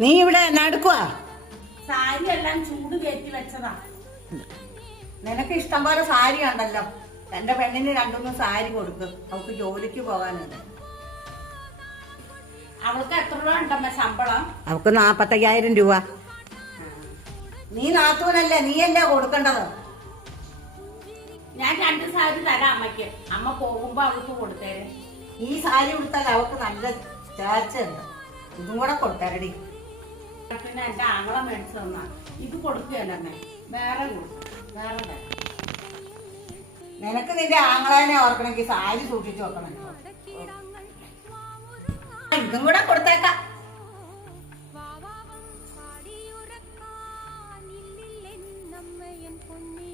നീ ഇവിടെ നടക്കുവാ. സാരി എല്ലാം ചൂട് കയറ്റി വെച്ചതാ. നിനക്ക് ഇഷ്ടം പോലെ സാരി ഉണ്ടല്ലോ. എന്റെ പെണ്ണിന് രണ്ടൊന്നും സാരി കൊടുക്കും. അവൾക്ക് ജോലിക്ക് പോകാനുണ്ട്. അവൾക്ക് എത്ര രൂപ ഉണ്ടമ്മ ശമ്പളം? അവൾക്ക് നാപ്പത്തയ്യായിരം രൂപ. നീ നാത്തൂനല്ലേ നീയല്ലേ കൊടുക്കേണ്ടത്? ഞാൻ രണ്ട് സാരി തരാം അമ്മയ്ക്ക്. അമ്മ പോകുമ്പോ അവൾക്ക് കൊടുത്തേരെ. ഈ സാരി കൊടുത്താൽ അവൾക്ക് നല്ല ചേർച്ചയുണ്ട്. ഇതും കൂടെ കൊടുത്തരടി. പിന്നെ എന്റെ ആങ്ങള മേടിച്ചു തന്ന. ഇത് കൊടുക്കുകയല്ലേ വേറെ വേറെ നിനക്ക് നിന്റെ ആങ്ങളനെ ഓർക്കണമെങ്കിൽ സാരി സൂക്ഷിച്ചു നോക്കണം ഇതും കൂടെ കൊടുത്തേക്ക. പൊന്നേ